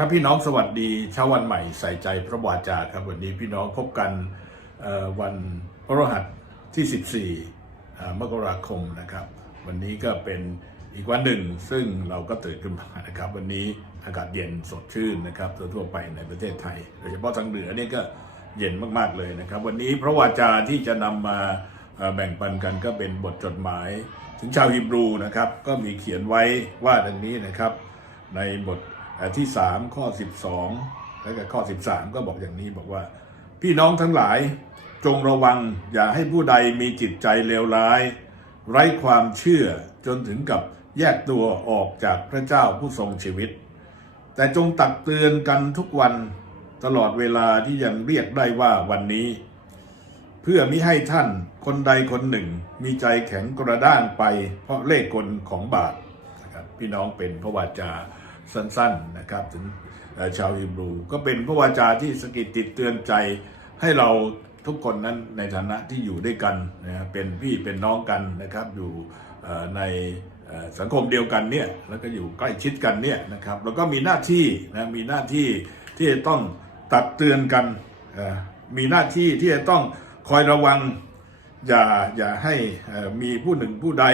ครับพี่น้องสวัสดีเช้าวันใหม่ใส่ใจพระวาจาครับวันนี้พี่น้องพบกันวันพฤหัสที่ 14เอ่มกราคมนะครับ วันนี้ก็เป็นอีกวันหนึ่งซึ่งเราก็ตื่นขึ้นมานะครับ วันนี้อากาศเย็นสดชื่นนะครับทั่วไปในประเทศไทยโดยเฉพาะทางเหนือนี่ก็เย็นมากๆเลยนะครับ วันนี้พระวาจาที่จะนำมาแบ่งปันกันก็เป็นบทจดหมาย ถึงชาวฮีบรูนะครับ ก็มีเขียนไว้ว่าดังนี้นะครับ ในบท ที่ 3 ข้อ 12 และก็ข้อ 13 ก็บอกอย่างนี้บอกว่า พี่น้องทั้งหลายจงระวังอย่าให้ผู้ใดมีจิตใจเลวร้าย ไร้ความเชื่อจนถึงกับแยกตัวออกจากพระเจ้าผู้ทรงชีวิต แต่จงตักเตือนกันทุกวันตลอดเวลาที่ยังเรียกได้ว่าวันนี้ เพื่อมิให้ท่านคนใดคนหนึ่งมีใจแข็งกระด้างไปเพราะเล่ห์กลของบาปพี่น้องเป็นพระวาจา สั้นๆนะครับถึงชาวฮีบรู ก็เป็นพระวาจาที่สกิดติดเตือนใจให้เราทุกคนนั้นในฐานะที่อยู่ด้วยกันนะเป็นพี่เป็นน้องกันนะครับอยู่ในสังคมเดียวกันเนี่ยแล้วก็อยู่ใกล้ชิดกันเนี่ยนะครับแล้วก็มีหน้าที่นะมีหน้าที่ที่จะต้องตักเตือนกันมีหน้าที่ที่จะต้องคอยระวังอย่าอย่าให้มีผู้หนึ่งผู้ใด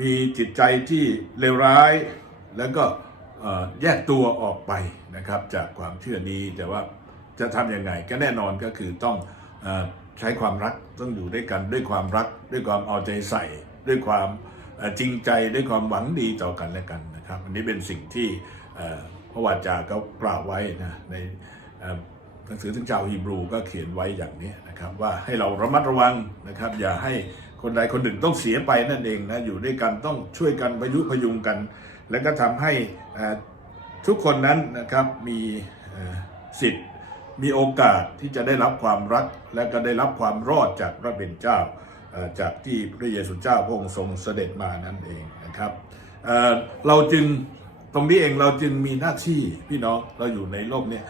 มีจิตใจที่เลวร้าย แล้วก็แยกตัวออกไปนะครับจากความเชื่อนี้แต่ว่าจะทำยังไงก็แน่นอนก็คือต้องอใช้ความรักต้องอยู่ด้วยกันด้วยความรัก ด้วยความเอาใจใส่ ด้วยความจริงใจด้วยความหวังดีต่อกันและกันนะครับ อันนี้เป็นสิ่งที่พระวาจาก็กล่าวไว้นะในหนังสือถึงชาวฮีบรูก็เขียนไว้อย่างนี้นะครับ ว่าให้เราระมัดระวังนะครับ อย่าให้คนใดคนหนึ่งต้องเสียไปนั่นเองนะอยู่ด้วยกันต้องช่วยกันพยุพยุงกัน แล้วก็ทำให้ทุกคนนั้นนะครับมีสิทธิ์มีโอกาสที่จะได้รับความรัก และก็ได้รับความรอดจากพระเป็นเจ้าจากที่พระเยซูเจ้าพระองค์ทรงเสด็จมานั่นเองนะครับเเราจึงตรงนี้เองเราจึงมีหน้าที่พี่น้องเราอยู่ในโลกเนี้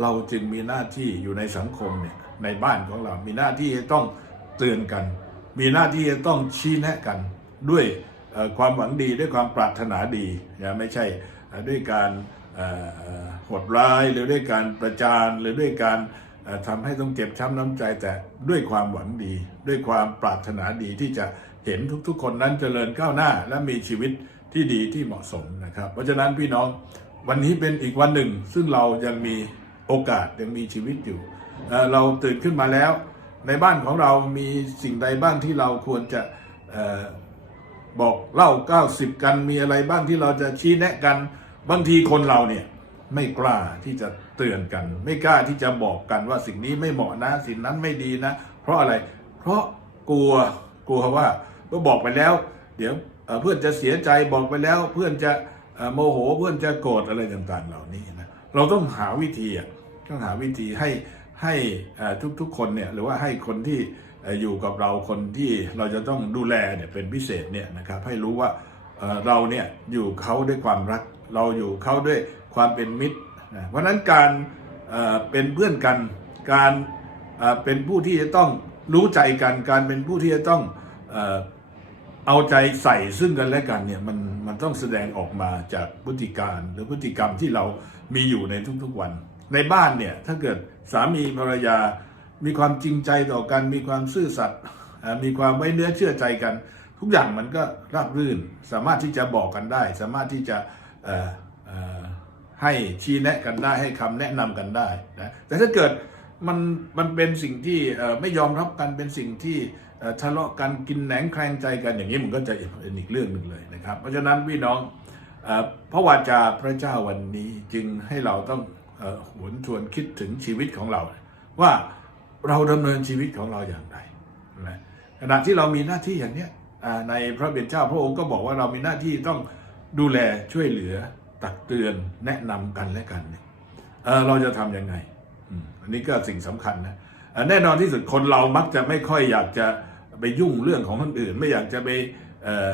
เราจึงมีหน้าที่อยู่ในสังคมเนี่ยในบ้านของเรา มีหน้าที่จะต้องเตือนกัน มีหน้าที่จะต้องชี้แนะกันด้วย ความหวังดีด้วยความปรารถนาดีนะไม่ใช่ด้วยการโหดร้ายหรือด้วยการประจานหรือด้วยการเอ่อทำให้ต้องเจ็บช้ำน้ำใจแต่ด้วยความหวังดี ด้วยความปรารถนาดีที่จะเห็นทุกๆ คนนั้นเจริญก้าวหน้า และมีชีวิตที่ดีที่เหมาะสมนะครับ เพราะฉะนั้นพี่น้องวันนี้เป็นอีกวันหนึ่ง ซึ่งเรายังมีโอกาสยังมีชีวิตอยู่เเราตื่นขึ้นมาแล้ว ในบ้านของเรามีสิ่งใดบ้างที่เราควรจะ บอกเล่า 90 กันมีอะไรบ้างที่เราจะชี้แนะกัน บางทีคนเราเนี่ยไม่กล้าที่จะเตือนกัน ไม่กล้าที่จะบอกกันว่าสิ่งนี้ไม่เหมาะนะสิ่งนั้นไม่ดีนะ เพราะอะไร เพราะกลัวกลัวว่าเมื่อบอกไปแล้ว เดี๋ยวเพื่อนจะเสียใจบอกไปแล้ว เพื่อนจะโมโหเพื่อนจะโกรธอะไรต่างๆ เหล่านี้นะเราต้องหาวิธีต้องหาวิธีให้ให้ทุกๆคนเนี่ยหรือว่าให้คนที่ อยู่กับเราคนที่เราจะต้องดูแลเนี่ยเป็นพิเศษเนี่ยนะครับให้รู้ว่าเเราเนี่ยอยู่เขาด้วยความรัก เราอยู่เขาด้วยความเป็นมิตรเพราะนั้นการเเป็นเพื่อนกัน การเเป็นผู้ที่จะต้องรู้ใจกัน การเป็นผู้ที่จะต้องเออเอาใจใส่ซึ่งกันและกันเนี่ยมันมันต้องแสดงออกมาจากพฤติการหรือพฤติกรรมที่เรามีอยู่ในทุกๆวัน ในบ้านเนี่ยถ้าเกิดสามีภรรยา มีความจริงใจต่อกัน มีความซื่อสัตย์มีความไว้เนื้อเชื่อใจกัน ทุกอย่างมันก็ราบรื่น สามารถที่จะบอกกันได้ สามารถที่จะให้ชี้แนะกันได้ให้คำแนะนำกันได้นะแต่ถ้าเกิดมันมันเป็นสิ่งที่ไม่ยอมรับกันเป็นสิ่งที่ทะเลาะกันกินแหนงแคลงใจกันอย่างนี้มันก็จะเป็นอีกเรื่องหนึ่งเลยนะครับ เพราะฉะนั้นพี่น้องพระวาจาพระเจ้าวันนี้จึงให้เราต้องหวนทวนคิดถึงชีวิตของเราว่า เราดำเนินชีวิตของเราอย่างไรขณะที่เรามีหน้าที่อย่างเนี้ยในพระเบญเจ้าพระองค์ก็บอกว่าเรามีหน้าที่ต้องดูแลช่วยเหลือตักเตือนแนะนำกันและกันเเราจะทำยังไงอันนี้ก็สิ่งสำคัญนะแน่นอนที่สุดคนเรามักจะไม่ค่อยอยากจะไปยุ่งเรื่องของคนอื่น ไม่อยากจะไปเอ่อ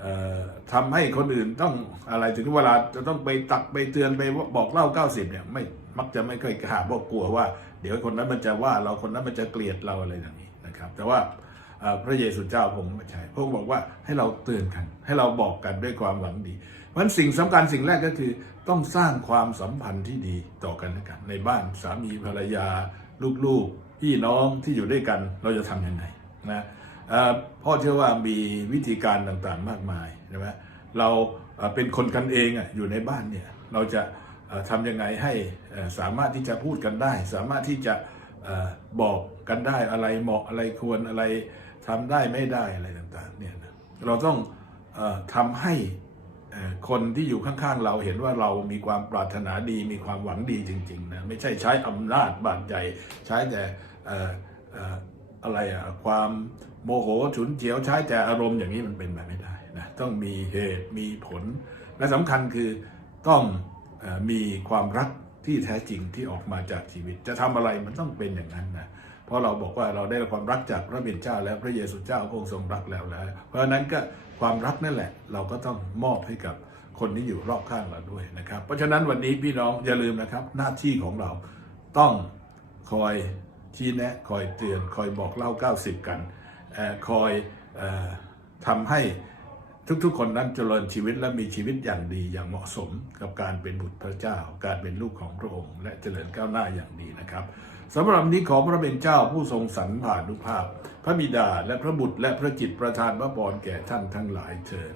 เอ่อทำให้คนอื่นต้องอะไรถึงเวลาจะต้องไปตักไปเตือนไปบอกเล่า 90เนี่ยไม่มักจะไม่ค่อยกล้าเพราะกลัวว่า เดี๋ยวคนนั้นมันจะว่าเราคนนั้นมันจะเกลียดเราอะไรอย่างนี้นะครับ แต่ว่าพระเยซูเจ้าผมไม่ใช่พระองค์บอกว่าให้เราเตือนกัน ให้เราบอกกันด้วยความหวังดีเพราะฉะนั้นสิ่งสำคัญสิ่งแรกก็คือต้องสร้างความสัมพันธ์ที่ดีต่อกันและกัน ในบ้านสามีภรรยา ลูกๆ พี่น้องที่อยู่ด้วยกันเราจะทำยังไงนะพ่อเชื่อว่ามีวิธีการต่างๆมากมายใช่ไหมเราเป็นคนกันเองอยู่ในบ้านเนี่ยเราจะ ทำยังไงให้สามารถที่จะพูดกันได้ สามารถที่จะบอกกันได้อะไรเหมาะอะไรควรอะไรทำได้ไม่ได้อะไรต่างๆเนี่ยนะเราต้องออทำให้คนที่อยู่ข้างๆ เราเห็นว่าเรามีความปรารถนาดีมีความหวังดีจริงๆนะไม่ใช่ใช้อำนาจบาดใจใช้แต่อออะไรอะความโมโหฉุนเฉียวใช้แต่อารมณ์อย่างนี้มันเป็นไปไม่ได้นะต้องมีเหตุมีผลและสำคัญคือต้อง มีความรักที่แท้จริงที่ออกมาจากชีวิต จะทำอะไรมันต้องเป็นอย่างนั้นนะเพราะเราบอกว่าเราได้รับความรักจากพระบิดเจ้า แล้วพระเยซูเจ้าก็ทรงรักแล้วแล้ว เพราะฉะนั้นก็ความรักนั่นแหละ เราก็ต้องมอบให้กับคนที่อยู่รอบข้างเราด้วยนะครับ เพราะฉะนั้นวันนี้พี่น้องอย่าลืมนะครับหน้าที่ของเราต้องคอยชี้แนะคอยเตือน คอยบอกเล่า 90 กัน คอยเออทำให้ ทุกๆ คนนั้นเจริญชีวิตและมีชีวิตอย่างดีอย่างเหมาะสมกับการเป็นบุตรพระเจ้า การเป็นลูกของพระองค์ และเจริญก้าวหน้าอย่างดีนะครับสำหรับนี้ขอพระเป็นเจ้าผู้ทรงสรรผ่านุภาพ พระบิดาและพระบุตรและพระจิตประทานพระพรแก่ท่านทั้งหลายเชิญ